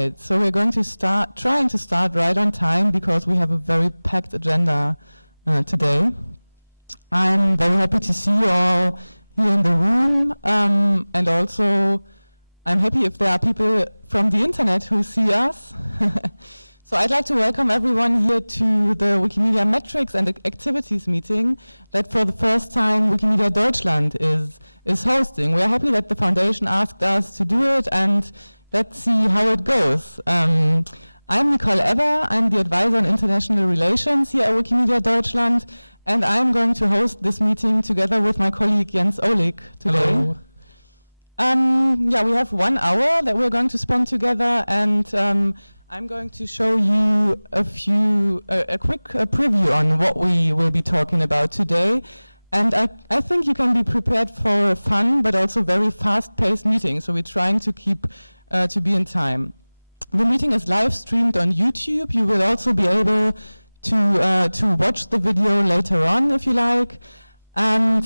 right, so we're going to trying to start right on time because we have a very packed agenda today. I'm very happy to see you all here in the room, and also I'm happy if there are people from the internet who see us. So I'd like to welcome everyone here to the Wikimedia Metrics and Activities meeting that for the first time Wikimedia Deutschland is hosting. We're happy that the foundation asked us to do it, and let's see how it goes. I'm Nicole Eber, I'm the advisor on international relations here at Wikimedia Deutschland, and I'm going to host this meeting together with my colleague Jens Ohlig today. Hello. We have 1 hour that we're going to spend together, and I'm going to show you a quick preview on what we will be talking about today. And I think you can be prepared for a fun but also very fast-paced meeting, so we're trying to keep to be in time. The meeting is live streamed on YouTube. You will also be able to watch the video later on if you like. And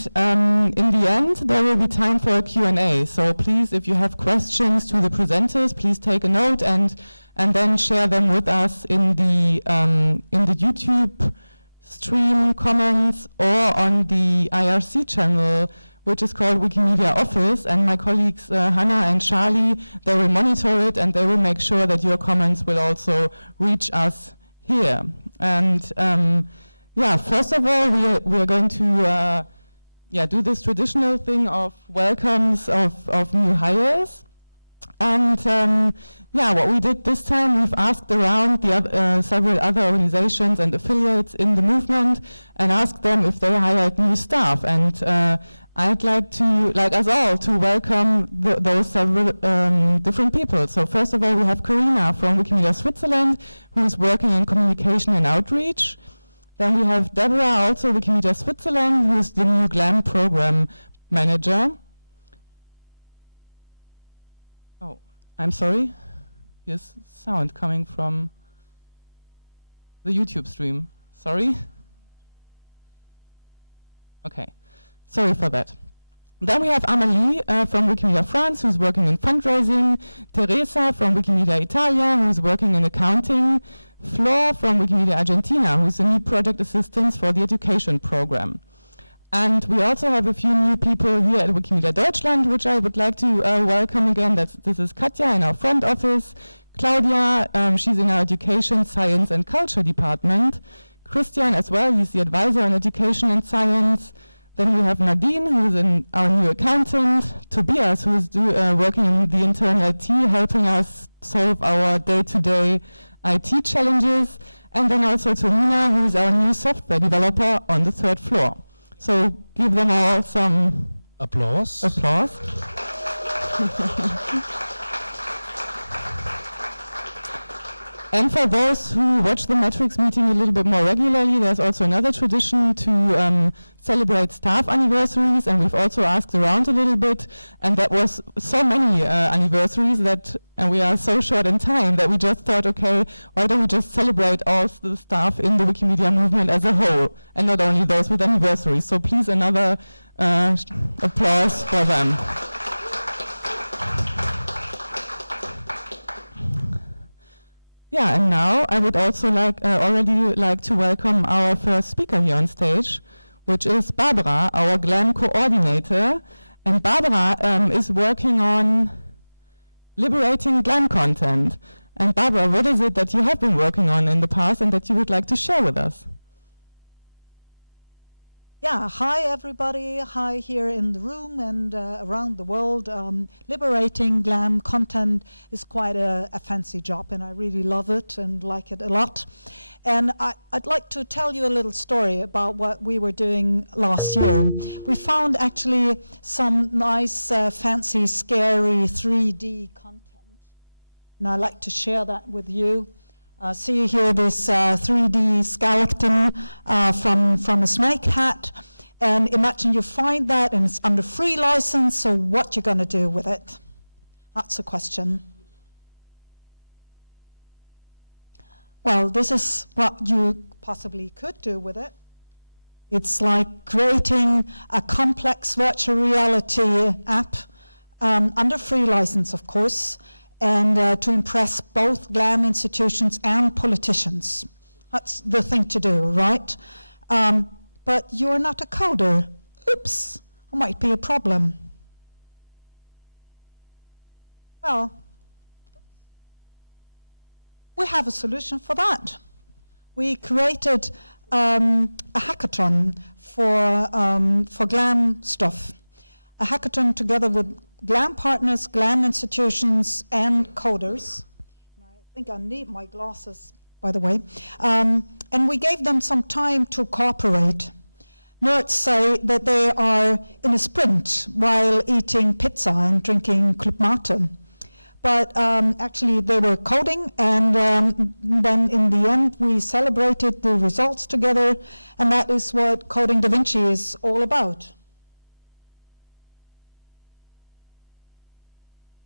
in the end, there will be time for a Q&A. So please, if you have questions to the presenters, please take a note and then share them with us in the YouTube stream comments or on the IRC channel, which is called Wikimedia Office. And my colleagues Hannah and Charlie, they will monitor it and they will make sure that your comments will also reach us here. And first of all, we're going to do this traditional thing of welcomes of new hires. And what we did this time, we've asked around the several other organizations and affiliates in the movement and asked them if they hired new staff. And I'd like us all to welcome those several different people. So first of all, we have Karina from Wikimedia Switzerland, who's working in communication and outreach. Then we have Deborah, also Wikimedia Switzerland, who's the new GLAM program manager. Oh, I'm sorry. Here's sound coming from the YouTube stream. Sorry. Okay, sorry for that. Then we have Amélie from Wikimedia France, who's working in fundraising. Teresa from Wikimedia Italia, who's working in accounting. Flor from Wikimedia Argentina, who's a new project assistant for the education program. And we also have a few new people here at Wikimedia Deutschland, which I would like to welcome again. This is Katja in our front office. Claudia, she's in our education, science and culture department. Christian as well, he's the advisor on education and science. Then we have Nadine, who's our new accountant. Tobias, who's working in the internal IT, helping us solve our day-to-day IT challenges. And then also Tomina, who's our new software developer on the 3rd floor. So give them all some applause. And for those who watch the Metrics meeting a little bit more regularly, there's also another tradition to celebrate staff anniversaries, and we've also asked around a little bit, and that was so many anniversaries and we are so short in time that we just thought, okay, why don't we just celebrate all the staff in the Wikimedia movement as a whole, and not only those with anniversaries. So please, another applause for them. Yeah, and now I would also already like to welcome our first speaker here on stage, which is Barbara, our GLAM coordinator. And Barbara is working on liberating GLAM content. And Barbara, what is it that you have been working on in the past and that you would like to share with us? Yeah, hi everybody, hi here in the room and around the world. Liberating GLAM content is quite a fancy job, and I really love it and like it a lot. And I'd like to tell you a little story about what we were doing last year. We found actually some nice, fancy, scary 3D content, and I'd like to share that with you. See here this 3D skeleton from a snake hat, and imagine you find that and it's under free license, so what you're going to do with it? That's a question. Well, this is what you possibly could do with it. It's like creating a complex virtual reality app under free license, of course. and to impress both GLAM institutions and politicians. That's the thing to do, right? But you're not a coder. Oops, that might be a problem. Well, we have a solution for that. We created a hackathon for GLAM stuff. A hackathon together with GLAM partners, GLAM institutions, and coders. I think I need my glasses, by the way. And we gave them some time to cooperate. Nerds say that they are in a sprint while eating pizza and drinking Club Mate. But actually they were coding, and then in the end we celebrated the results together, and that is what Coding Da Vinci is all about.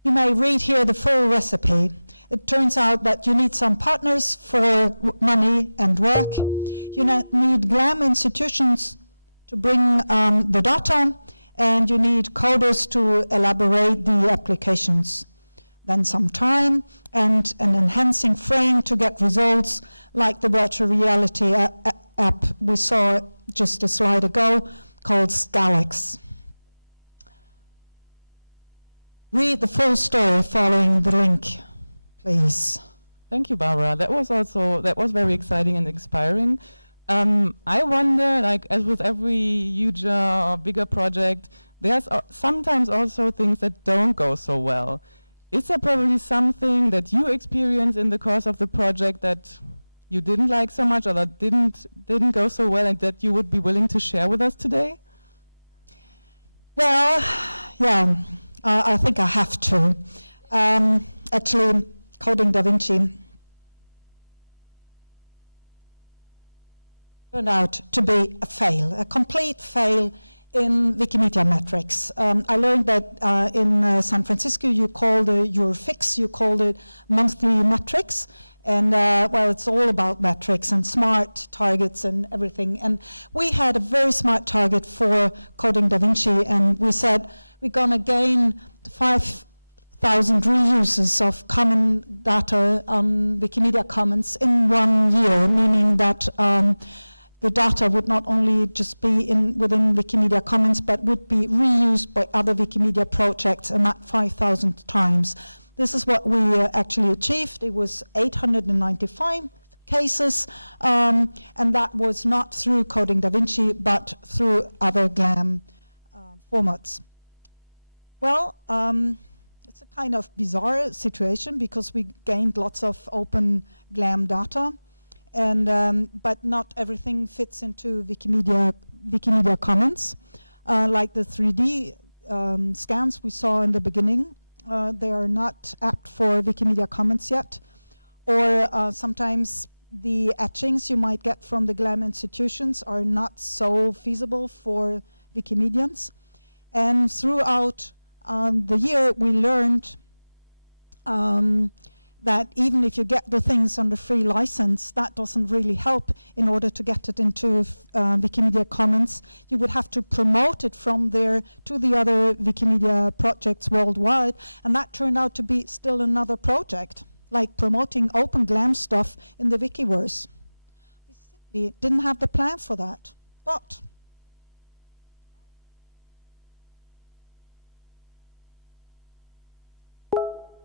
You may read here the full recipe. It turns out that you need some partners for money and work. You need GLAM institutions to bring the data, and you need coders to elaborate the applications. Then some time and an enhancing frame to get results like the virtual reality app we saw just a slide ago called Scalex. Read the full story following the link, please. Thank you, Barbara. That was very exciting and inspiring. I wonder, like, as with every huger or bigger project, there's sometimes also things that don't go so well. Is there probably something that you experienced in the course of the project that you didn't like so much, or that didn't go so well, and that you would be willing to share with us today? Well, yeah, I think I have to. Actually, Coding Da Vinci turned out to be a fail, a complete fail in Wikimedia metrics. I learned that in San Francisco you called your fix, you called it monthly metrics, and well, it's all about metrics and smart targets and everything. And we had a very smart target for Coding Da Vinci, and we said we're going to gain 5,000 reuses of common data on Wikimedia Commons in 1 year, meaning that the data would not only just be within Wikimedia Commons, but would be reused by other Wikimedia projects, and that 5,000 times. This is what we actually achieved. It was 895 cases, and that was not through Coding Da Vinci, but through other GLAM formats. Well, it's a kind of bizarre situation because we gained lots of open GLAM data, and but not everything fits into Wikimedia Commons. Like the 3D scans we saw in the beginning, they are not apt for Wikimedia Commons yet. Or sometimes the etchings you might get from the GLAM institutions are not so feasible for Wikimedians. And throughout the year we learned that even if you get the things under free license, that doesn't really help in order to get it into Wikimedia Commons. You would have to promote it from there to the other Wikimedia projects worldwide, and that turned out to be still another project, like promoting open GLAM stuff in the Wikiverse. We simply didn't have the plan for that, but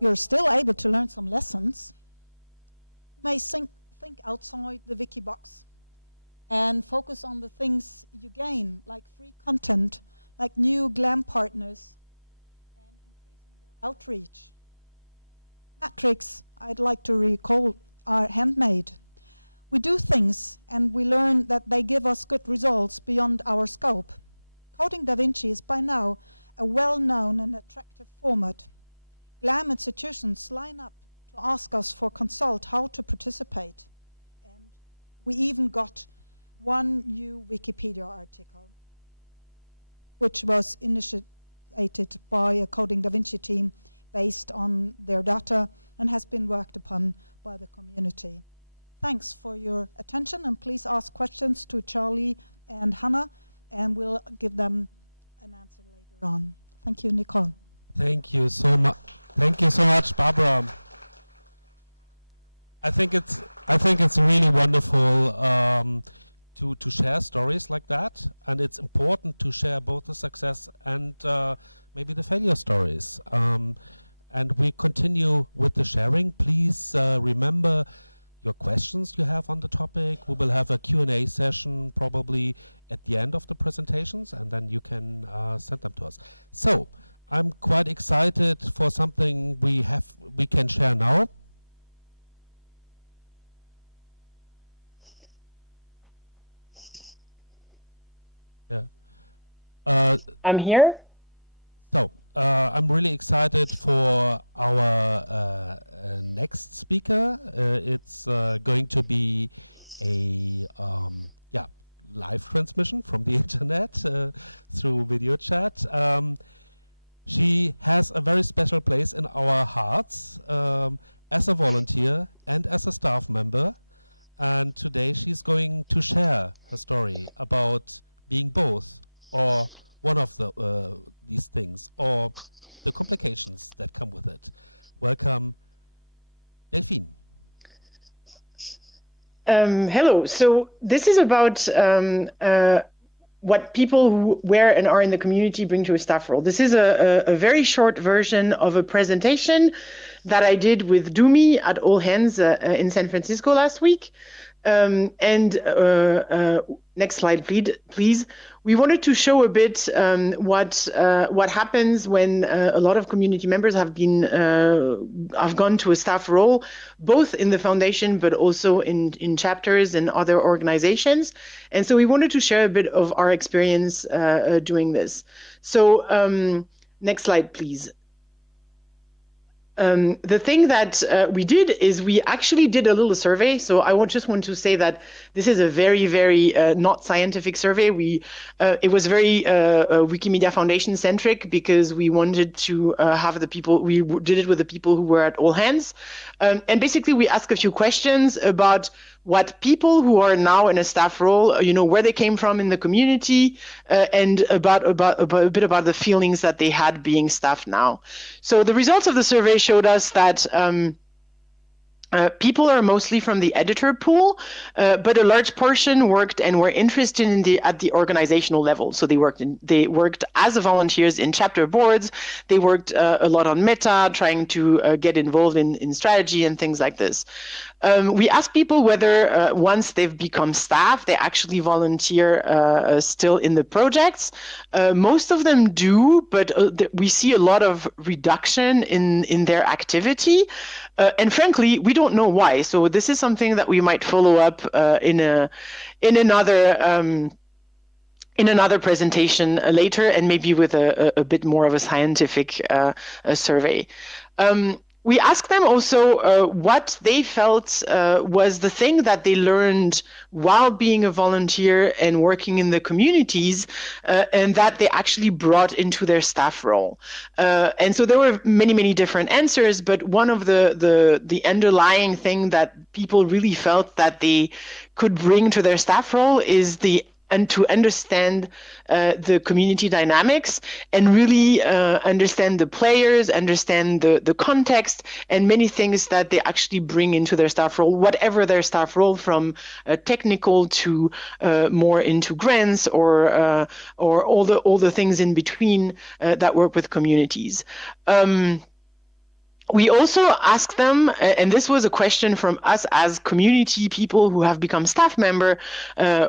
you're still able to learn some lessons. You may think outside the wiki box and focus on the things you gain, like free content, like new GLAM partners, and increasing your outreach. Metrics, I'd like to recall, are handmade. We do things and we learn that they give us good results beyond our scope. Coding Da Vinci is by now a well-known and attractive format. GLAM institutions line up to ask us for consult how to participate. And we even got one new Wikipedia article, which was initiated by a Coding Da Vinci team based on their data and has been worked upon by the community. Thanks for your attention, and please ask questions to Charlie and Hannah, and we'll give them an answer later on. Thank you, Nicole. Thank you so much. Thank you so much, Barbara. I think it's really wonderful to share stories like that, and it's important to share both the success and maybe the failure stories. And we continue with the sharing. Please remember your questions you have on the topic. We will have a Q&A session probably at the end of the presentations, and then you can send them to us. So I'm quite excited for something we can share now. Yeah. I'm here. So I'm really excited for our next speaker. It's going to be a live transmission from the internet through video chat. She has a very special place in our hearts as a volunteer and as a staff member. And today she's going to share her story about being both or one of these things or the complications that come with it. Welcome, Delphine. Hello. So this is about what people who wear and are in the community bring to a staff role. This is a very short version of a presentation that I did with Dumi at All Hands in San Francisco last week. Next slide, please. We wanted to show a bit what happens when a lot of community members have gone to a staff role, both in the foundation but also in chapters and other organizations. And so we wanted to share a bit of our experience doing this. So next slide, please. The thing that we did is we actually did a little survey. So I just want to say that this is a very, very not scientific survey. It was very Wikimedia Foundation centric because we wanted to have the people, we did it with the people who were at All Hands. And basically we asked a few questions about what people who are now in a staff role, where they came from in the community, and about a bit about the feelings that they had being staff now. So the results of the survey showed us that people are mostly from the editor pool, but a large portion worked and were interested at the organizational level. So they worked as volunteers in chapter boards. They worked a lot on meta, trying to get involved in strategy and things like this. We asked people whether once they've become staff, they actually volunteer still in the projects. Most of them do, but we see a lot of reduction in their activity. And frankly, we don't know why. So this is something that we might follow up in another presentation later, and maybe with a bit more of a scientific survey. We asked them also what they felt was the thing that they learned while being a volunteer and working in the communities, and that they actually brought into their staff role. And so there were many, many different answers, but one of the underlying thing that people really felt that they could bring to their staff role is to understand the community dynamics and really understand the players, understand the context, and many things that they actually bring into their staff role, whatever their staff role, from technical to more into grants or all the things in between that work with communities. We also asked them, and this was a question from us as community people who have become staff member.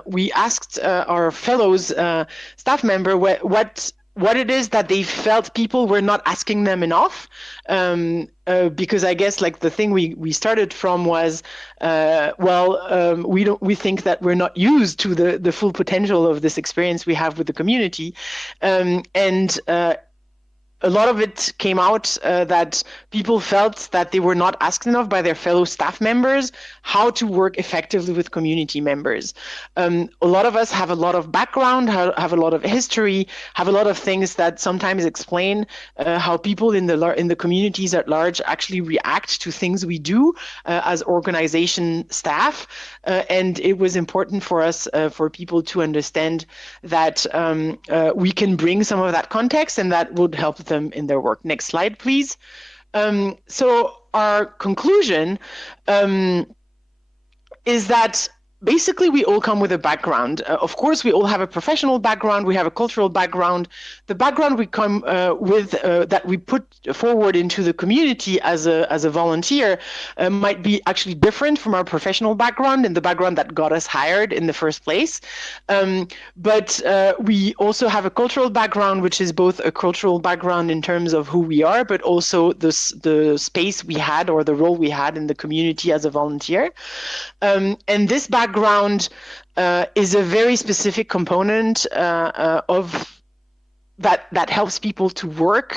We asked our fellows staff member what it is that they felt people were not asking them enough. Because I guess like the thing we started from was, we think that we're not used to the full potential of this experience we have with the community, and a lot of it came out that people felt that they were not asked enough by their fellow staff members how to work effectively with community members. A lot of us have a lot of background, have a lot of history, have a lot of things that sometimes explain how people in the communities at large actually react to things we do as organization staff. And it was important for us, for people to understand that we can bring some of that context, and that would help them them in their work. Next slide, please. So our conclusion is that basically we all come with a background. Of course, we all have a professional background, we have a cultural background. The background we come with, that we put forward into the community as a volunteer might be actually different from our professional background and the background that got us hired in the first place. But we also have a cultural background, which is both a cultural background in terms of who we are, but also the space we had or the role we had in the community as a volunteer. And this background is a very specific component of that helps people to work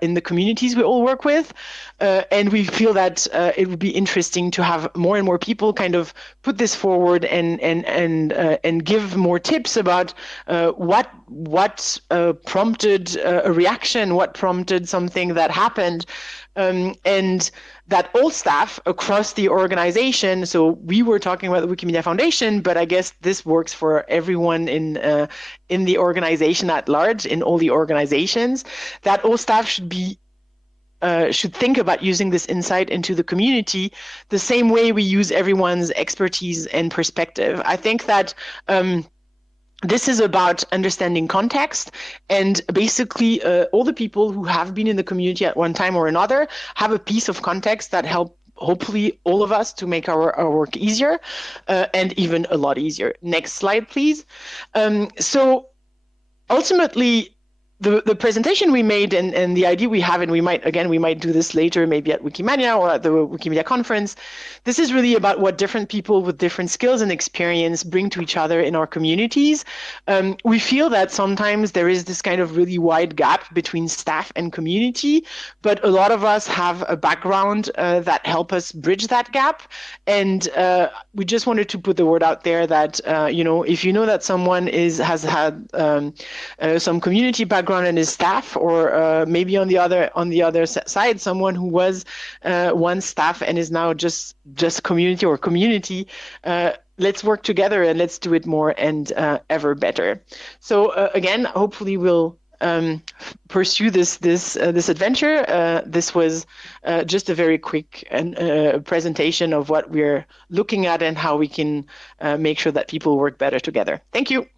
in the communities we all work with. And we feel that it would be interesting to have more and more people kind of put this forward and give more tips about what prompted a reaction, what prompted something that happened. And that all staff across the organization, so we were talking about the Wikimedia Foundation, but I guess this works for everyone in the organization at large, in all the organizations, that all staff should think about using this insight into the community the same way we use everyone's expertise and perspective. I think that this is about understanding context, and basically all the people who have been in the community at one time or another have a piece of context that help hopefully all of us to make our work easier and even a lot easier. Next slide, please. So ultimately, the presentation we made and the idea we have, and we might do this later, maybe at Wikimania or at the Wikimedia conference, this is really about what different people with different skills and experience bring to each other in our communities. We feel that sometimes there is this kind of really wide gap between staff and community, but a lot of us have a background that help us bridge that gap. And we just wanted to put the word out there that, if you know that someone has had some community background and his staff, or maybe on the other side, someone who was once staff and is now just community, let's work together and let's do it more and ever better. So again, hopefully we'll pursue this adventure. This was just a very quick presentation of what we're looking at and how we can make sure that people work better together. Thank you.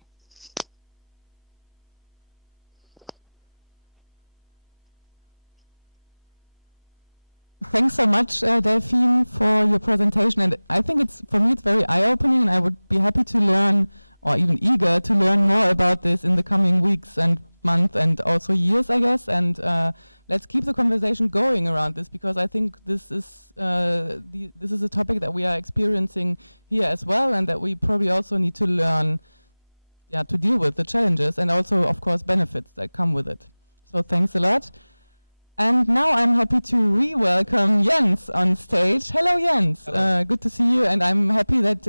Thanks so much, Delphine, for your presentation. And I think for me it's very eye-opening, and I would be happy to learn, or even eager to learn more about this in the coming weeks and months and also years, I guess. And let's keep the conversation going around this, because I think this is a topic that we are experiencing here as well, and that we probably also need to learn, to deal with the challenges and also, of course, benefits that come with it. So thanks a lot. And now I'm happy to re-welcome Jens on stage. Hello, Jens. Good to see you, and I'm happy that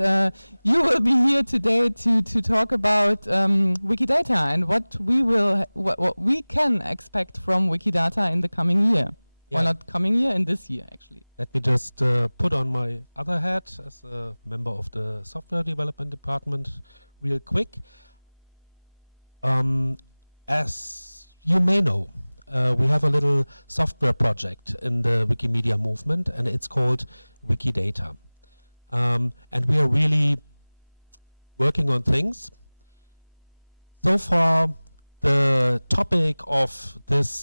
you will be here today to talk about Wikidata and what we can expect from Wikidata in the coming year. Yeah. Or not coming year, in this year, actually. Let me just put on my other hat as a member of the software development department real quick. As you may know, we have a little software project in the Wikimedia movement, and it's called Wikidata. And we are really working on things. So far, the topic of this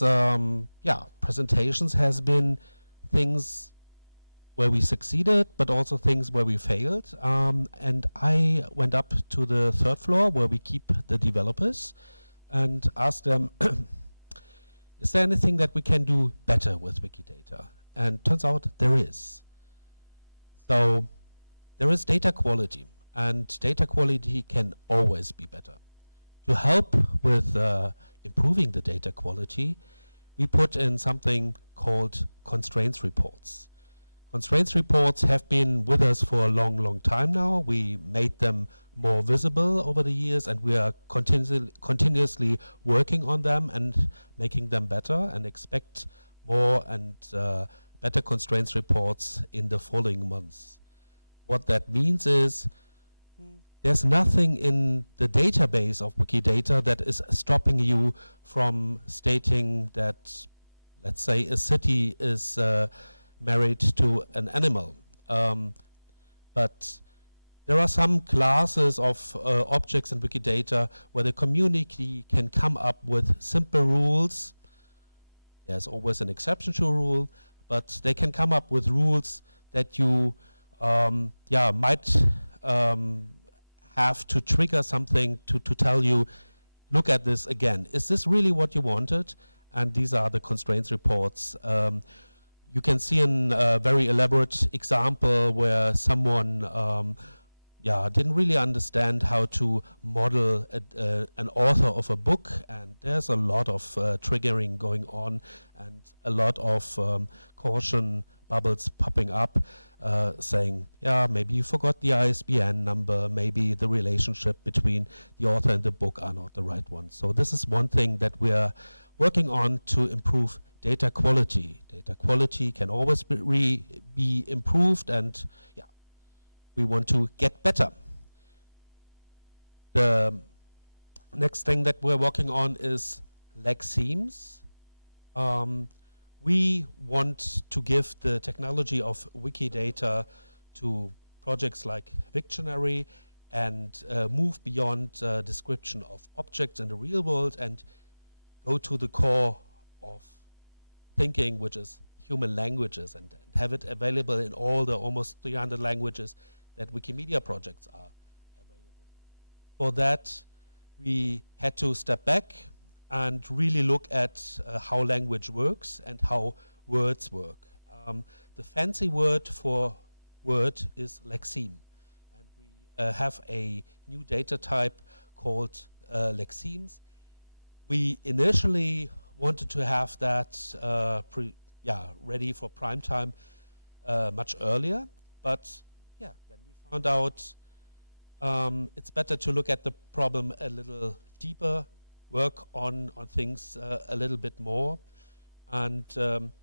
presentations has been things where we succeeded, but also things where we failed. And I went up to the third floor where we keep the developers and asked them, is there anything that we can do better with Wikidata? And turns out there is. So there is data quality, and data quality can always be better. To help with improving the data quality, we put in something called constraints reports. Constraints reports have been with us for a long, long time now. We made them more visible over the years, and we are continuously working on them and making them better, and expect more and better constraints reports in the following months. What that means is there's nothing in the database of Wikidata that is stopping you from stating that let's say a city is married to an animal. But there are some classes of objects in Wikidata where the community can come up with simple rules. There's always an exception to a rule, but they can come up with rules that you might have to trigger something to tell you, look at this again. Is this really what you wanted? And these are the constraints reports. You can see a very elaborate example where someone didn't really understand how to model an author of a book, and there's a lot of triggering going on and a lot of caution bubbles popping up saying, yeah, maybe you forgot the ISBN number, maybe the relationship between the author and the book are not the right ones. So this is one thing that we are working on to improve data quality. Data quality can always be improved, and we want to get better. The next thing that we're working on is lexemes. We want to give the technology of Wikidata to projects like Wiktionary and move beyond description of objects in the real world and go to the core of thinking, which is human languages, and have it available in all the almost 300 languages that Wikimedia projects are available. For that, we had to step back and really look at how language works and how words work. The fancy word for word is lexeme. And we have a new data type called lexemes. We initially wanted to have that ready for prime time much earlier, but then we found out it's better to look at the problem a little deeper, work on things a little bit more, and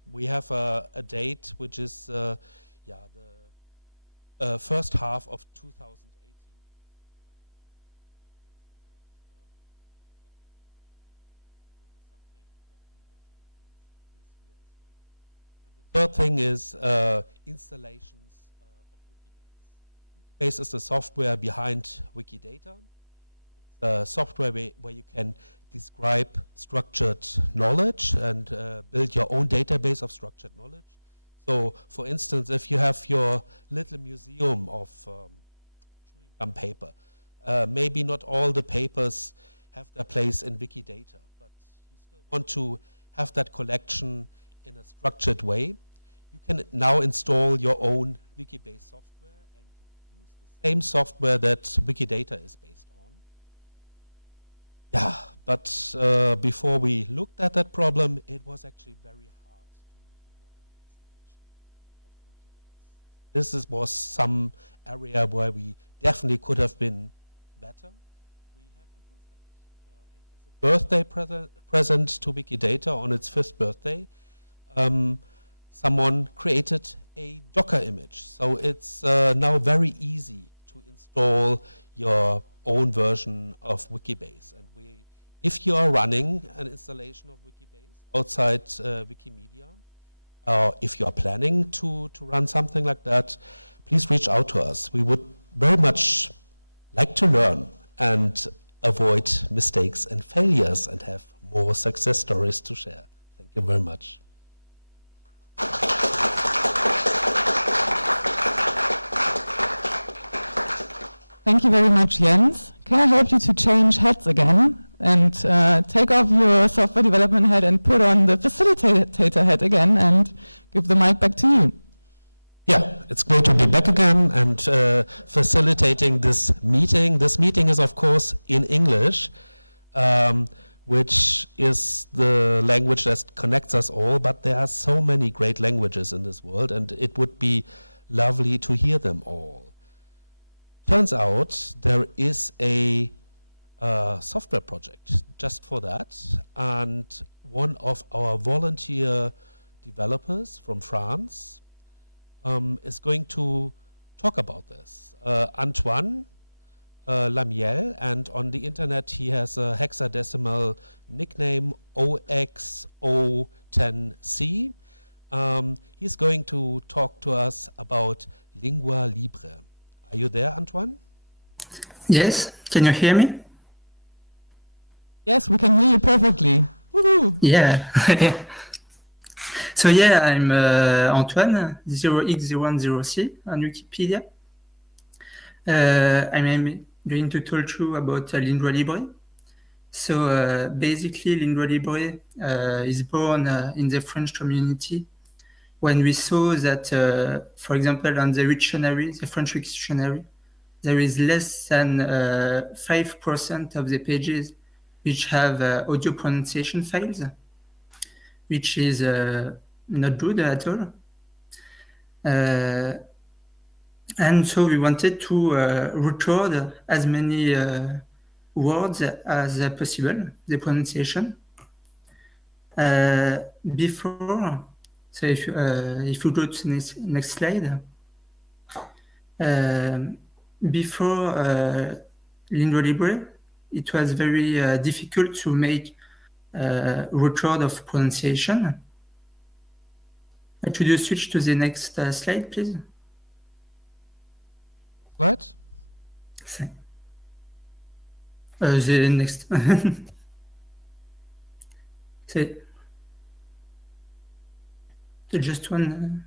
we have a date which is the first half of 2018. Third thing is installations of Wikibase. Wikibase is the software behind Wikidata. It's a software where you can describe structured knowledge and build your own database of structured knowledge. So, for instance, if you have your little museum of chewing gum paper, maybe not all the papers have their place in Wikidata, but you still want to have that collection in a structured way. You can now install your own Wikibase software and use the same software that Wikidata is based on. Yeah, but before we looked at that problem, it was actually very hard to do your own installation of Wikibase. This was some area where we definitely could have been better. We have improved that. And as a birthday present to Wikidata on its 5th birthday, someone created a Docker image. So it's now very easy to install your own version of Wikibase. And if you are running an installation of Wikibase outside Wikimedia, or if you are planning to run something like that, please reach out to us. We would very much like to learn and avoid mistakes and failures and have more success stories to share. Thank you very much. Thank you very much, Jens. Can I help you to change hats again and take off your software development hat and put on the facilitator hat again and give the mic back to you? Yeah, it's great to be back again and facilitating this meeting. This meeting is, of course, in English, which is the language that connects us all, but there are so many great languages in this world, and it would be lovely to hear them all. Turns out there is a software project just for that, and one of our volunteer developers from France is going to talk about this. Antoine Lamiel, and on the internet he has a hexadecimal nickname OXO10C. He's going to talk to us about LinguaLibre. Are you there, Antoine? Yes, can you hear me? Yes, we can hear you perfectly. Woohoo! Yeah. So yeah, I'm Antoine, 0x010C on Wikipedia. I'm going to talk to you about LinguaLibre. So basically, LinguaLibre is born in the French community when we saw that, for example, on the dictionary, the French dictionary, there is less than 5% of the pages which have audio pronunciation files, which is not good at all. And so we wanted to record as many words as possible, the pronunciation. Before, so if you go to the next slide, before LinguaLibre, it was very difficult to make record of pronunciation. Could you switch to the next slide, please? What? The next. So just one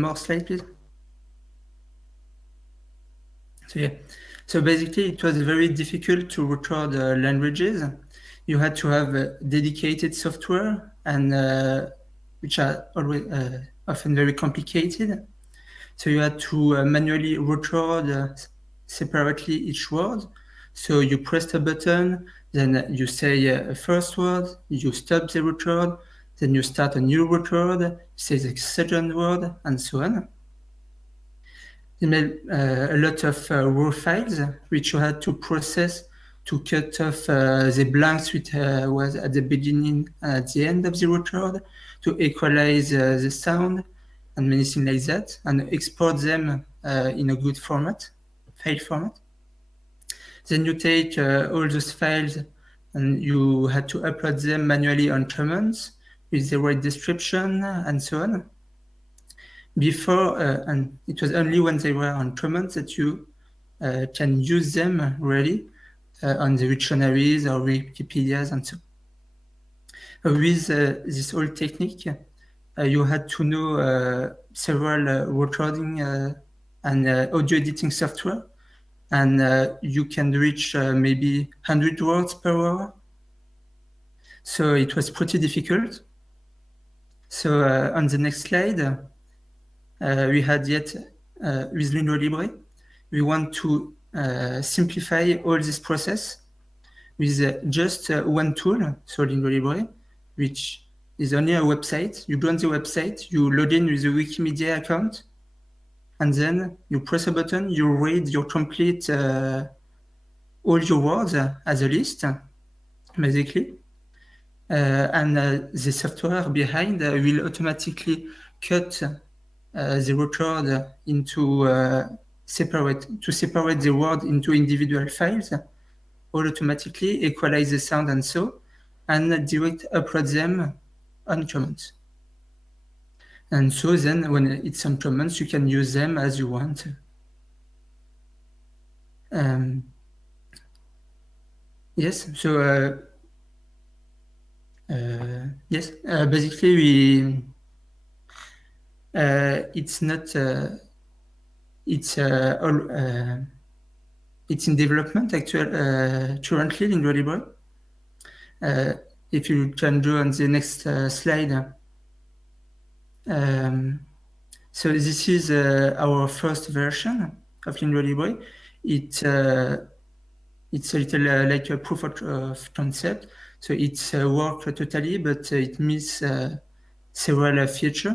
more slide, please. So yeah, so basically it was very difficult to record languages. You had to have dedicated software, and which are always often very complicated. So you had to manually record separately each word. So you press a button, then you say a first word, you stop the record, then you start a new record, say the second word, and so on. You made a lot of raw files which you had to process to cut off the blanks which was at the beginning and at the end of the record, to equalize the sound and many things like that, and export them in a good format, file format. Then you take all those files and you had to upload them manually on Commons with the right description and so on. Before, and it was only when they were on Commons that you can use them really on the dictionaries or Wikipedias and so on. With this old technique, you had to know several recording and audio editing software, and you can reach maybe 100 words per hour. So it was pretty difficult. So on the next slide, we had yet with LinguaLibre, we want to simplify all this process with just one tool, so LinguaLibre, which is only a website. You go on the website, you log in with a Wikimedia account, and then you press a button, you read your complete, all your words as a list, basically. And the software behind will automatically cut the record into separate the word into individual files, all automatically equalize the sound and so, and direct upload them on Commons. And so then when it's on Commons, you can use them as you want. Yes, so yes, basically we it's not it's in development currently in LinguaLibre. If you can go on the next slide. So this is our first version of LinguaLibre. It's a little like a proof of concept. So it's work totally, but it misses several features.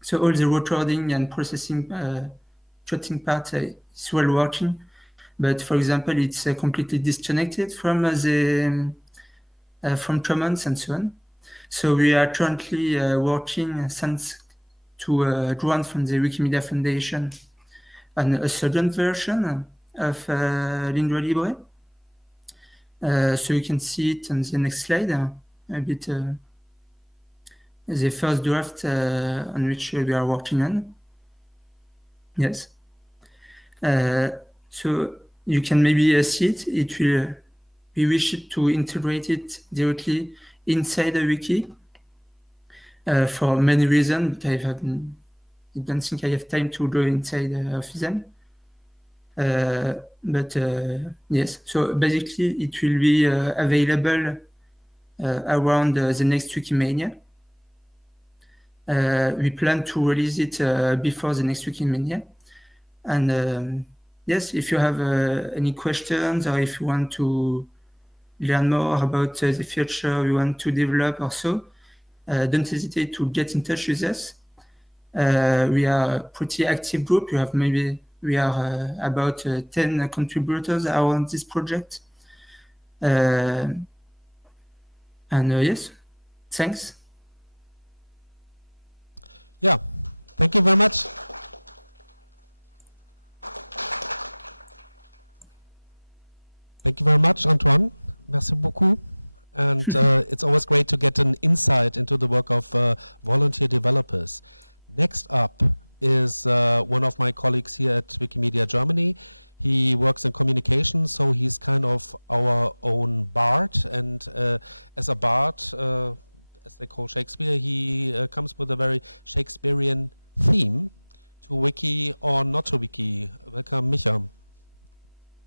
So all the recording and processing cutting part is well working, but for example, it's completely disconnected from from Commons and so on. So we are currently working thanks to a grant from the Wikimedia Foundation on a second version of LinguaLibre. So you can see it on the next slide, a bit the first draft on which we are working on. Yes. So you can maybe see it. It will. We wish to integrate it directly inside the wiki for many reasons. I don't think I have time to go inside of them. But yes, so basically it will be available around the next Wikimedia. We plan to release it before the next Wikimedia. And yes, if you have any questions or if you want to learn more about the future you want to develop or so, don't hesitate to get in touch with us. We are a pretty active group. We are about 10 contributors around this project. And yes, thanks. Yeah, thank you very much. Thank you very much, Antoine. Merci beaucoup. And it's always great to get an insight into the work of volunteer developers. Next up is one of my colleagues here at Wikimedia Germany. He works in communication, so he's kind of our own bard. And as a bard, as they call Shakespeare, he comes with a very Shakespearean theme to wiki or not to wiki. Welcome, Micha.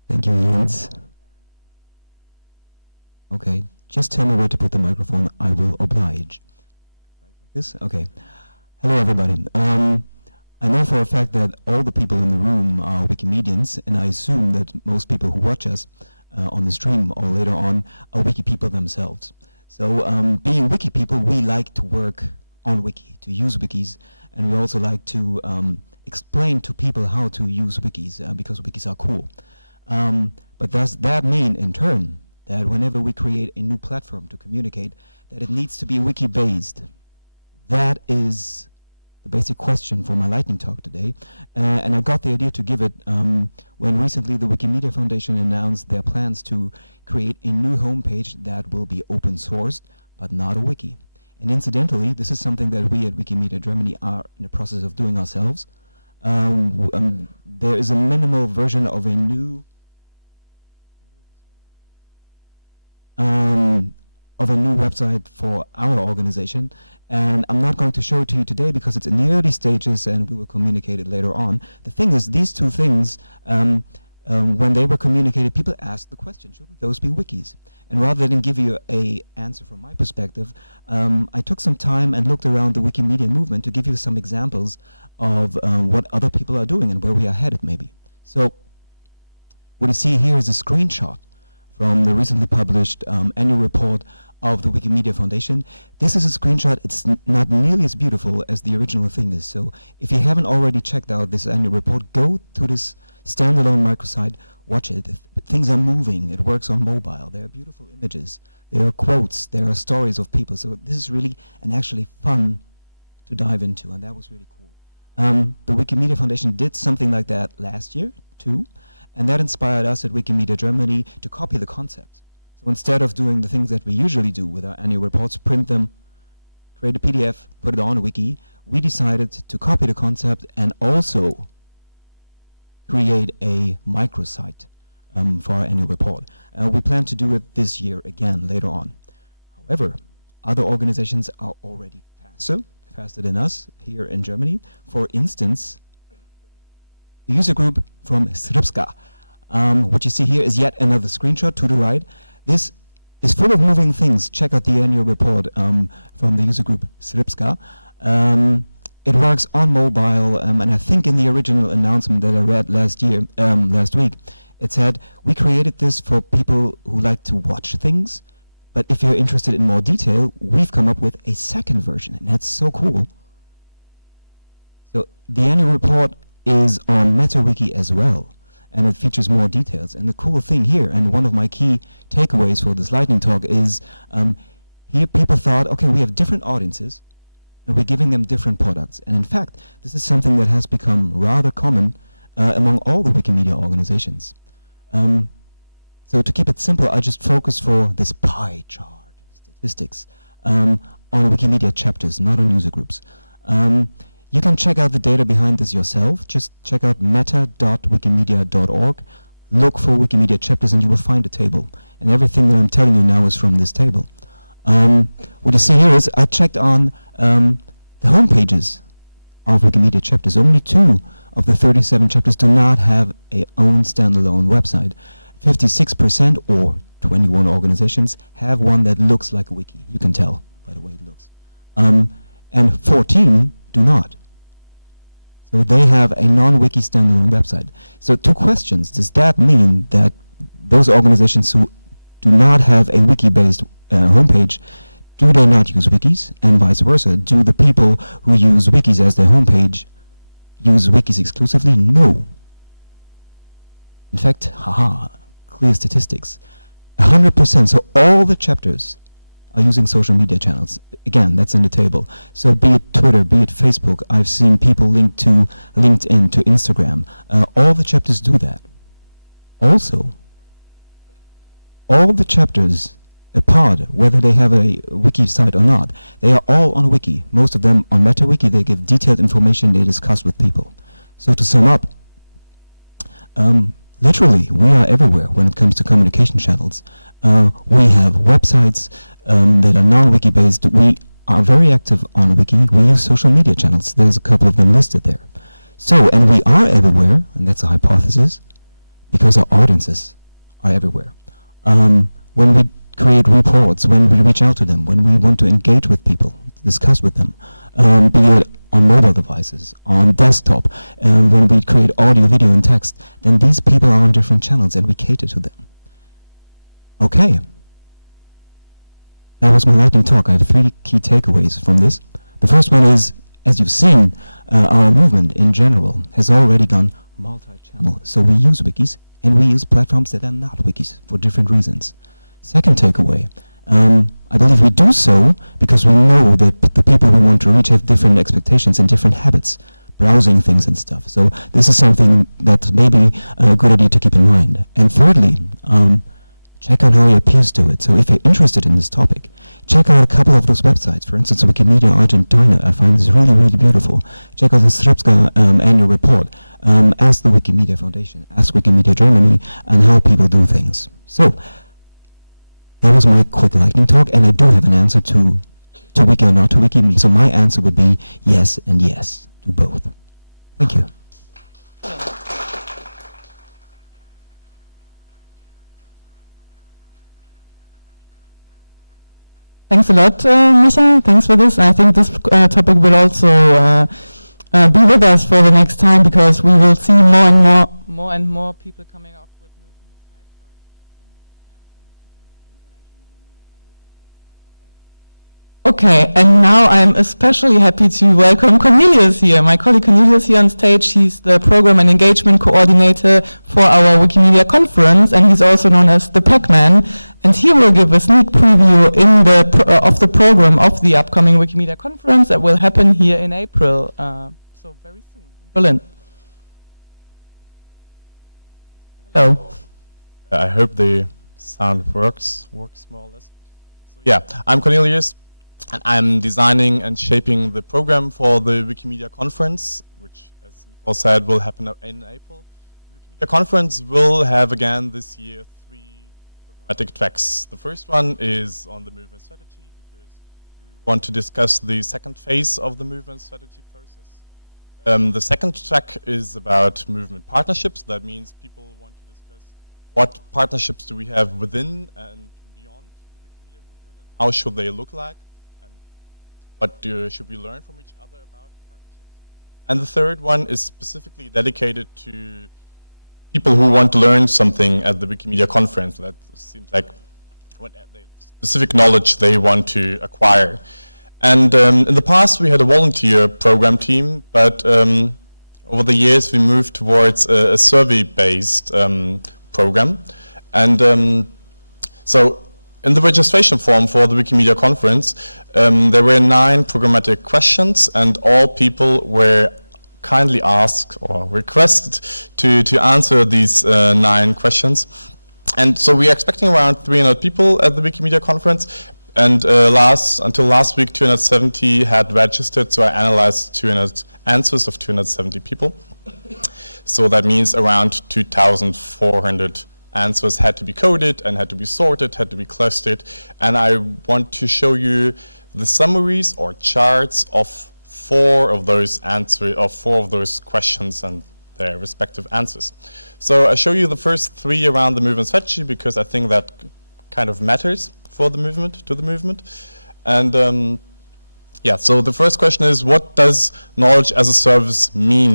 Thank you, Jens. Okay, just tell me where to put the microphone. I will oblige. Like this? Okay. Hello, everybody. I know for a fact that all the people in the room are Wikimedians, and I assume that most people who watch us on the stream or later on are wiki people themselves. So being wiki people, we like to work on wiki, to use wikis, and we also like to explain to people how to use wikis because wikis are cool. But does that mean, in turn, that whenever we create a new platform to communicate, that it needs to be wiki-based? That is the basic question for my lightning talk today. And I got the idea to give it when recently the Wikimedia Foundation announced their plans to create a new homepage that will be open sourced, but not a wiki. And incidentally, this is something that we at Wikimedia Germany are in the process of doing ourselves. There is a minimal version of a new website for our organization, and I'm not going to show it to you today because it's in the early stages and we will communicate it later on. The thing is, these two things, when they were communicated, people asked the question, shouldn't those be wikis? And rather than give you an answer from my perspective, I took some time and looked around the Wikimedia movement to give you some examples of what other people are doing and where we are headed maybe. So what you see here is a screenshot from the recently published annual report of the Wikimedia Foundation. This is a screenshot. It's not nearly as beautiful as the original thing is. So if you haven't already checked out this annual report, go to this standalone microsite, watch it. Things are moving. It works on mobile. There are beautiful images. There are quotes. There are stories of people. So this is really and actually fun to dive into, and that was really cool. The Wikimedia Foundation did something like that last year too, and that inspired us at Wikimedia Germany to copy the concept. So instead of doing the things that we usually do with our annual reports, print them, create a PDF, put it on a wiki, we decided to copy the concept and also create a microsite for our annual report. We plan to do it this year again later on. However, other organizations are already faster than us here in Germany. For instance, the user group from Srpska. What you see here is yet another screenshot to the right. This is full of moving things. Check out the annual report from the user group Srpska. It works on mobile, and I think in the original announcement that I read last week, it said, we created this for people who like to watch things, but if you're interested in more detail, we've come up with a second version, and that's so cool. So the annual report is on MetaWiki as well, and it features more details. And the cool thing here, and one of my key takeaways for this lightning talk is, here people thought, okay, we have different audiences, and we're giving them different products. And in fact, this is something that has become rather common among all the Wikimedia organizations. So to keep it simple, I just focus for this pie chart statistics on Wikimedia chapters, not on user groups. You can check out the data behind this yourself. Just check out meta.wikimedia.org. Look for Wikimedia chapters and you will find a table. And everything that I'm telling you now is from this table. What you see here is I checked on the home pages of Wikimedia chapters. Only 2 of the 37 chapters do not have a own standalone website. 56% or 21 organizations have one that looks like a wiki. You can tell by the way it looks. And 14 do not. So they have a non-wiki standalone website. So 2 questions. Does that mean that those organizations who do not have a wiki-based homepage, do they not use wikis? And vice versa. Do the people who use wikis as their homepage use wikis exclusively? No. In fact, clear statistics. 100%. So all the chapters are using social media channels. Again, that's in the table. So be it Twitter, be it Facebook, I've seen people linked to LinkedIn, to Instagram. All the chapters do that. Also, all the chapters, apart whether they have a wiki site or not, they are all on a wiki. Most of them on MetaWiki, they give detailed information they discuss with people. So to sum up, literally, we are everywhere when it comes to communication channels. We have websites that are non-wiki based. We are very active on Wiki. We use social media channels. There's a couple of them listed there. So, and we are everywhere, and that's a hypothesis, because our audiences are everywhere. When we create reports, when we reach out to them, when we want to engage with people, discuss with them, be it on mobile devices, on desktop, and when we create audio, video, and text, then these people are on different channels and we cater to them. Okay. That was my lightning talk. I have 3 key takeaways from this. The first one is, as you've seen, our movement in general has already gone multi-channel. So we use wikis and we use platforms that are not wikis for different reasons. Second takeaway, I believe we do so because we know that the people we want to reach have different expectations and different habits, browsing things and stuff. So this is something that's maybe a good idea to keep in mind. And thirdly, check out how your peers do it. So if you're interested in this topic, check out a couple of those websites. For instance, Wikimedia Argentina, I find this really, really beautiful. Check out the Srpska annual report. Ask the Wikimedia Foundation, ask Wikimedia Germany, and how people do things. So that was my quick lightning talk, and I do have an answer to wiki or not to wiki. So my answer would be yes and yes to both. Thank you. Thanks a lot, Micha. Thanks for this. I think this topic will also be with us for the next time because we will see more and more people coming up with new sites. Okay, and now I'm especially happy to welcome Cornelius here. My colleague Cornelius here on stage. He's the program and engagement coordinator for our Wikimedia conference, and he's also known as the Pac-Man. And he will give a sneak preview of the program of the upcoming Wikimedia conference that will happen here in April, so very soon in Berlin. Hello. I hope the sound works more or less. So yeah, I'm Cornelius, and I'm designing and shaping the program for the Wikimedia conference, which, as Nicole said, will happen in April. The Wikimedia conference will have again this year 3 programmatic tracks. The first one is on the movement strategy, because we want to discuss the second phase of the movement strategy process. The second track is about movement partnerships. That means people want to discuss what partnerships do we have within and beyond the Wikimedia movement, and how should they look like, and what should we learn from each other about partnerships. And the third one is specifically dedicated to people who want to learn something at the Wikimedia conference. That seems like what specific knowledge they want to acquire. And in the past we had a volunteer program team, but over the years we moved towards a survey-based program. And so in the registration form for the Wikimedia conference, there were 9 programmatic questions, and all people were kindly asked or requested to answer these 9 questions. And so we are expecting around 300 people at the Wikimedia conference. And until last week, 270 had registered, so I analyzed 200 answers of 270 people. So that means around 2,400 answers had to be coded and had to be sorted, had to be clustered. And I want to show you the summaries or charts of 4 of those questions and their respective answers. So I show you the first 3 around the movement strategy because I think that kind of matters for the movement, to the movement. And yeah, so the first question is, what does knowledge as a service mean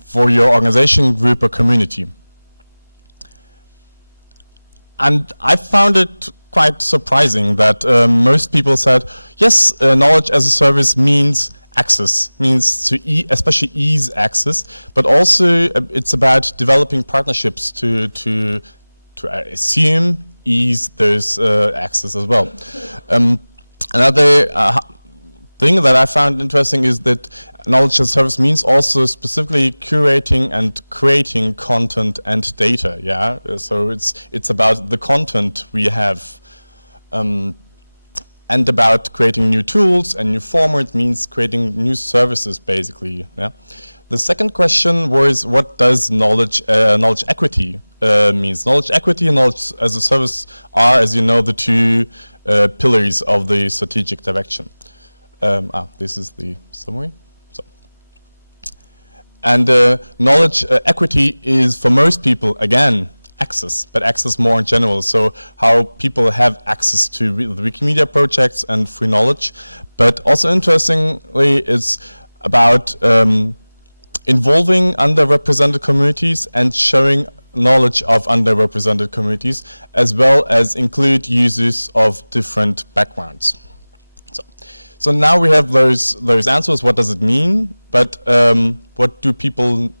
for your organization, group, or community? And I found it quite surprising that most people said, yes, knowledge as a service means access, means to especially ease access, but also it's about developing partnerships to assume ease those access as well. Another thing that I found interesting is that knowledge as a service means also specifically curating and creating content and data. Yeah, so it's about the content we have, and about creating new tools and new formats means creating new services, basically. Yeah. The second question was, what does knowledge equity means? Knowledge equity and knowledge as a service are, as you know, the 2 pillars of the strategic direction. This is the summary. So, and knowledge equity is for most people, again, access, but access more in general. So how people have access to the Wikimedia projects and free knowledge. But also interestingly, it's about involving underrepresented communities and showing knowledge of underrepresented communities, as well as include users of different backgrounds. So now we have those answers. What does it mean? But what do people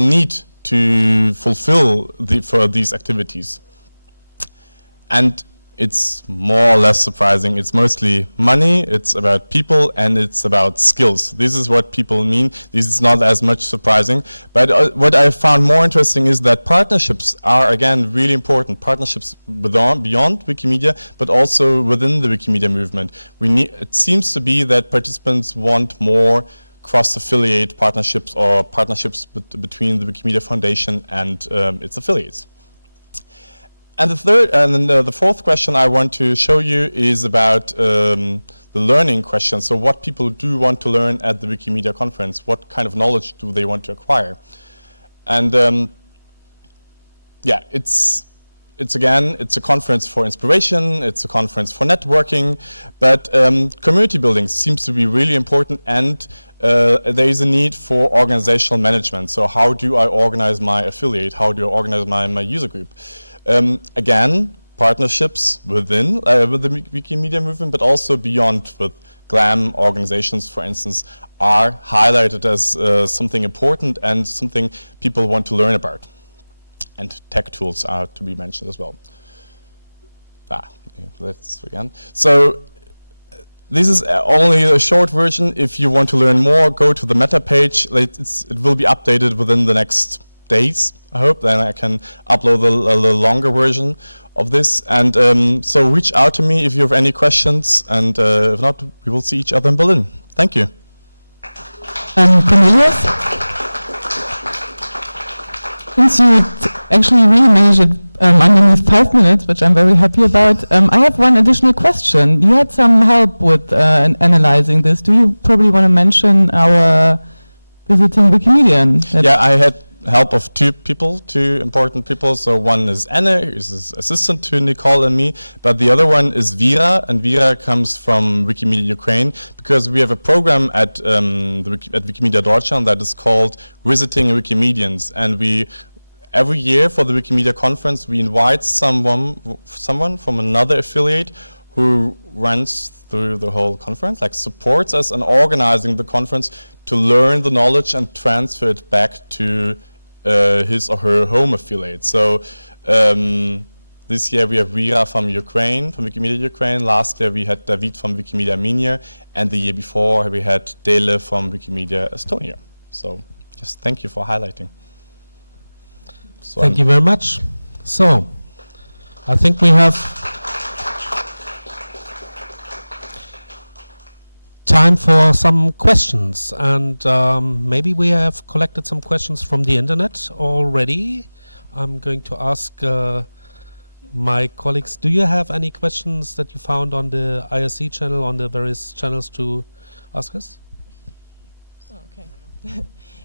need to fulfill for these activities? And it's more or less surprising. It's mostly money, it's about people, and it's about skills. This is what people mean. This is not as much surprising. But what I found more interesting is that partnerships are, again, really important. Partnerships beyond Wikimedia, but also within the Wikimedia movement. It seems to be that participants want more cross-affiliate partnerships or partnerships between the Wikimedia Foundation and its affiliates. And the fourth question I want to show you is about the learning question. So what people do want to learn at the Wikimedia conference, what kind of knowledge do they want to acquire? And yeah, it's a conference for inspiration, it's a conference for networking, but community building seems to be really important, and there is a need for organizational management. So how do I organize my affiliate? How do I organize my user group? Again, partnerships within with the Wikimedia movement, but also beyond, with GLAM organizations, for instance, are highlighted as something important and something people want to learn about. And tech tools are to be mentioned as well. Let's again. So this is only a short version. If you want to learn more, go to the meta page. It will be updated within the next days, I hope. Then I can upload a longer version of this. And so reach out to me if you have any questions. And if not, we will see each other in Berlin. Thank you. Cornelius? Since you actually really managed it underneath 5 minutes, which I'm very happy about, I have one additional question. You had some help with analyzing this. Do you probably want to mention our visiting Wikimedian? Yeah, I had help of two important people. So one is Anna, who's assistant to Nicole and me, but the other one is Vera, and Vera comes from Wikimedia Ukraine, because we have a program at Wikimedia Deutschland that is called Visiting Wikimedians, and every year for the Wikimedia conference we invite someone from another affiliate who runs through the whole conference, like supports us in organizing the conference, to learn the knowledge and transfer it back to his or her home affiliate. So This year we have Vira from Ukraine, from Wikimedia Ukraine. Last year we had David from Wikimedia Armenia, and the year before we had Dele from Wikimedia Estonia. So just thank you for highlighting. So Thank you very much. So I think we have time for some questions, and maybe we have collected some questions from the internet already. I'm going to ask my colleagues, do you have any questions that you found on the IRC channel, on the various channels to ask us? Okay.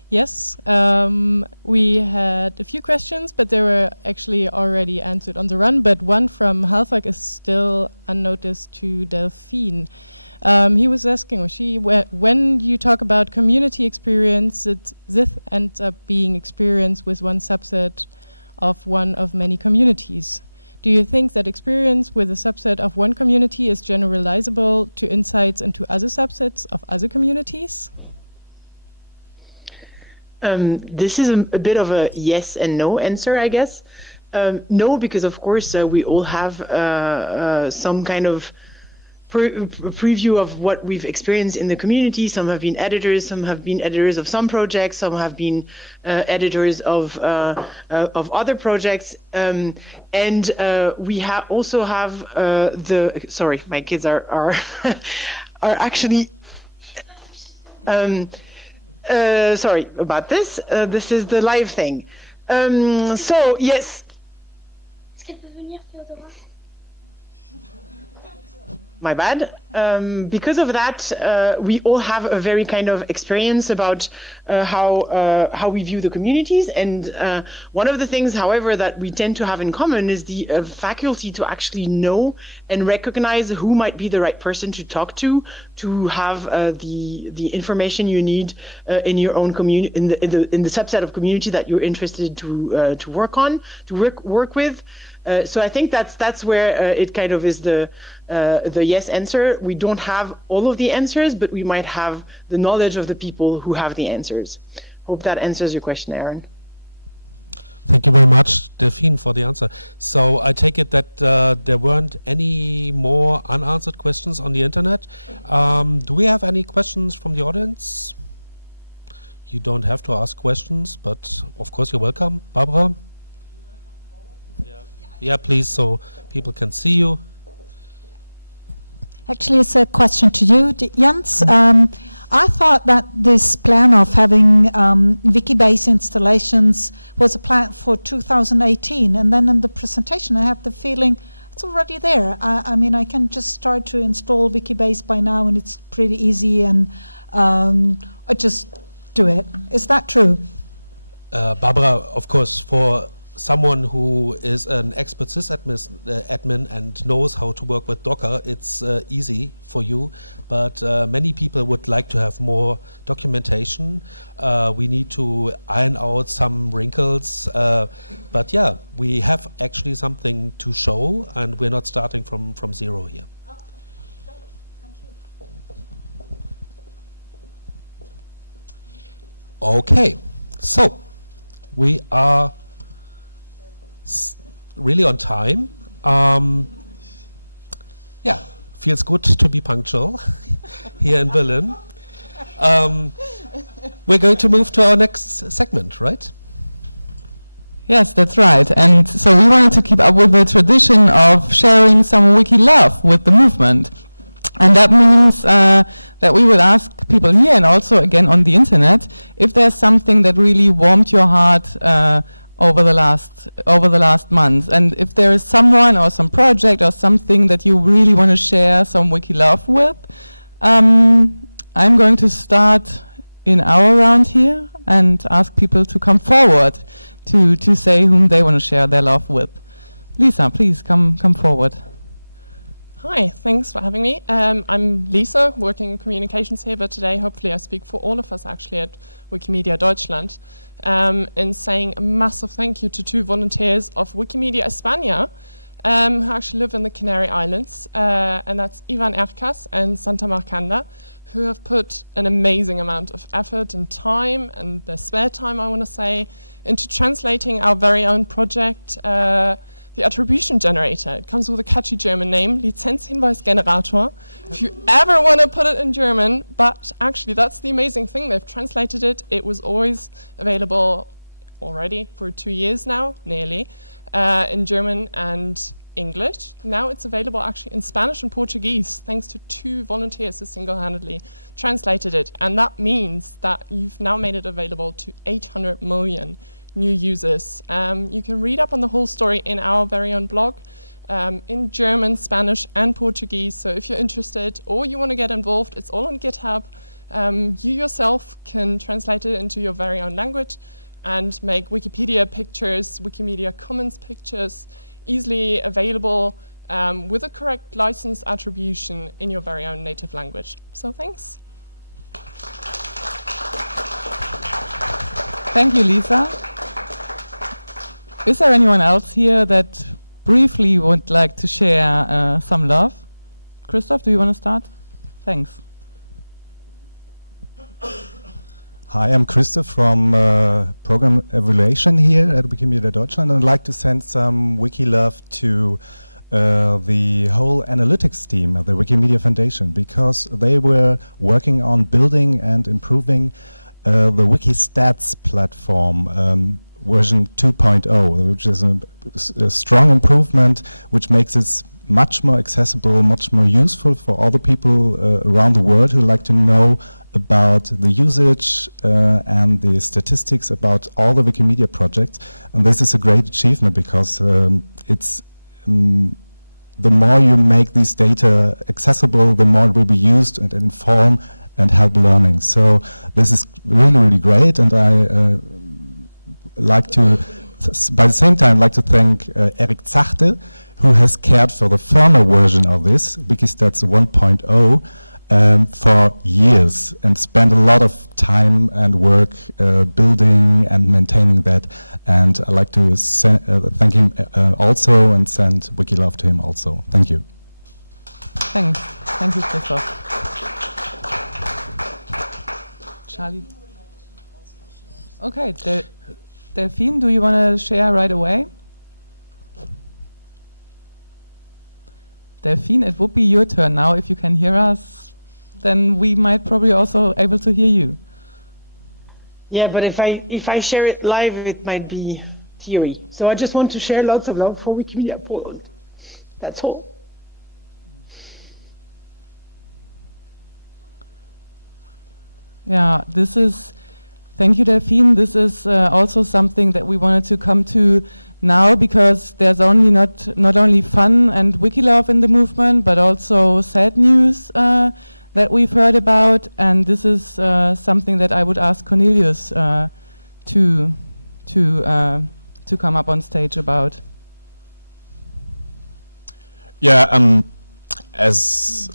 Yes, we had a few questions, but they were actually already answered on the run. But one from Halfak is still unnoticed to Delphine. He was asking, or she, when you talk about community experience, this ends up being experience with one subset of one of many communities. Do you think that experience with a subset of one community is generalizable to insights into other subsets of other communities? This is a bit of a yes and no answer, I guess. No, because of course we all have some kind of preview of what we've experienced in the community. Some have been editors, some have been editors of some projects, some have been editors of other projects, and we also have the. Sorry, my kids are are actually. Sorry about this. This is the live thing. So yes. My bad. Because of that, we all have a very kind of experience about how we view the communities. And one of the things, however, that we tend to have in common is the faculty to actually know and recognize who might be the right person to talk to have the information you need in your own community, in the subset of community that you're interested to work on, to work with. So I think that's where it kind of is the yes answer. We don't have all of the answers, but we might have the knowledge of the people who have the answers. Hope that answers your question, Aaron. Thank you very much, Delphine, for the answer. So I take it that there weren't any more unanswered questions on the internet. Do we have any questions from the audience? You don't have to ask questions, but of course you're welcome. Barbara? Yeah, please, so people can see you. Actually, it's a question to you, Jens. I thought that this plan of having Wikibase installations was a plan for 2018, and then in the presentation I had the feeling it's already there. I mean, I can just start to install Wikibase by now, and it's pretty easy, and I just do it. Is that true? Barbara, of course, for someone who is an expert sysadmin and knows how to work with Docker, it's easy for you, but many people would like to have more documentation. We need to iron out some wrinkles, but yeah, we have actually something to show, and we're not starting from zero here. Oh, great. Thank you. Okay, so we are really on time. Yeah, feels good to be punctual here in Berlin. We're going to move to our next segment, right? Yes, that's right. And so we wanted to keep up with the tradition of sharing some wiki love with the movement. And that means that we would ask people here and also again on the internet if there's something that really warmed your heart over the last month, and if there is someone or some project or something that you really want to share some wiki love with. I'm going to start in our round here and ask people to come forward to say whom they want to share their love with. Lisa, please come forward. Hi, thanks for having me. I'm Lisa, working in communications here, but today hopefully I speak for all of us actually at Wikimedia Deutschland, in saying a massive thank you to two volunteers of Wikimedia España, who actually live in the Canary Islands, and that's Ivan Erkas and Santa Marcanda, who have put an amazing amount of effort and time, and their spare time, I want to say, into translating our very own project, the the attribution generator. It comes with a catchy German name, Lizenzhinweisgenerator. If you ever want to put it in German, but actually that's the amazing thing, they've translated it. It was always available already for 2 years now, nearly, in German and English. Now it's available actually in Spanish and Portuguese, thanks to 2 volunteers who single-handedly translated it. And that means that you've now made it available to 800 million new users. You can read up on the whole story in our very own blog, in German, Spanish, and Portuguese. So if you're interested or you want to get involved, it's all on GitHub. You yourself can translate it into your very own language and make Wikipedia pictures, Wikimedia Commons pictures, easily available with a correct license attribution in your very own native language. So thanks. Thank you, Lisa. Is there anyone else here that briefly would like to share some love? Christoph, do you want to start? Thanks. Hi, I'm Christoph from Program Evaluation here at Wikimedia Deutschland, and I'd like to send some wiki love to the whole analytics team at the Wikimedia Foundation, because they were working on building and improving the Wikistats platform, version 2.0, which is a strong improvement, which makes it much more accessible, much more useful for all the people around the world who like to know about the usage and the statistics about all the Wikimedia projects. And this is a great achievement, because it's the more you make these data accessible, the more it will be used and inform and help learning. So this is really, really great, and I like to, by the same time, like to thank Eric Zachte, who has cared for the firmware version of this, Wikistats 1.0, for years, and spent a lot of time and work building and maintaining that. And I'd like to thank him also, and send wiki love to him also. Thank you. Thanks. Thank you, Christoph. Charlie? Okay, Delphine, do you want to share right away? Delphine, it would be your turn now. If you can hear us, then we might probably also able to hear you. Yeah, but if I share it live, it might be theory. So I just want to share lots of love for Wikimedia Poland. That's all. Yeah, thank you, Delphine. This is also something that we wanted to come to now, because there's only not only fun and wiki love in the movement, but also sad news that we've heard about. And this is something that I would ask Cornelius to come up on stage about. Yeah, as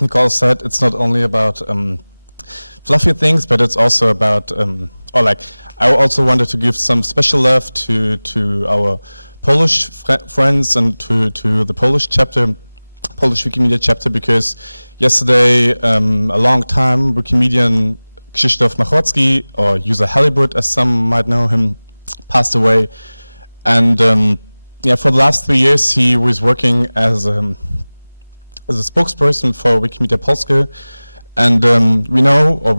Nicole said, it's not only about fluffy things, but it's also about, I also wanted to give some special love to our Polish friends and to the Polish Wikimedia chapter, because yesterday, a long time Wikimedian Krzysztof Machocki, or user Halibut as some might know him, passed away. And for the last 3 years he was working as a spokesperson for Wikimedia Polskie, and we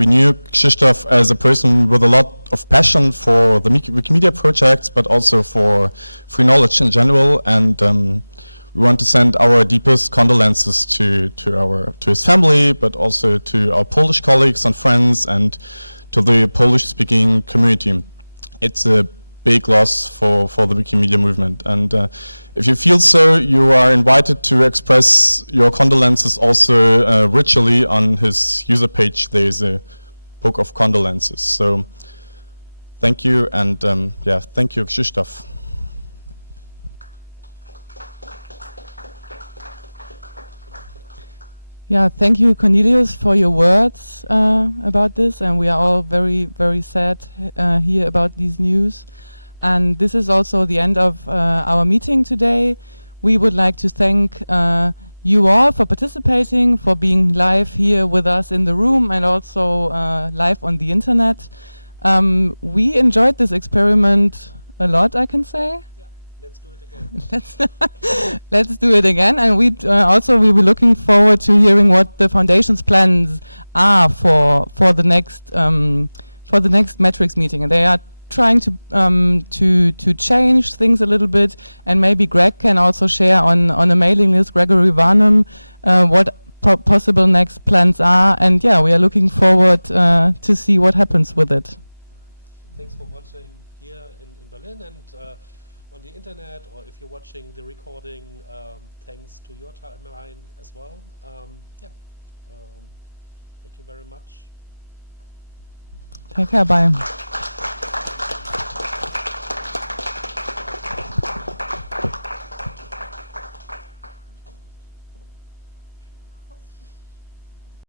knew Krzysztof as a person with a lot of passion for the Wikimedia projects, but also for free knowledge in general. And we want to send our deepest condolences to his family, but also to our Polish colleagues and friends, and to the Polish-speaking community. It's a big loss for the Wikimedia movement, and if you feel so, you are invited to express your condolences also virtually on his user page. There is a book of condolences. So thank you, and thank you, Krzysztof. Yeah, thank you, Cornelius, for your words about this, and we are all very, very sad here about these news. And this is also the end of our meeting today. We would like to thank you all for participating, for being live here with us in the room, and also live on the internet. We enjoyed this experiment a lot, I can say. Yeah, let's do it again. Let's do it again, and we will be looking forward to hearing what the foundation's plans are for the next metrics meeting, and they are trying to change things a little bit, and maybe Greg can also share on a mailing list, Gregory Varnum, what possible next plans are, and yeah, we are looking forward to see what happens with it. Thanks for watching here in Berlin and on the internet, or if you're watching the recording, thanks to your timeline as well. Thank you very much. Take care, bye.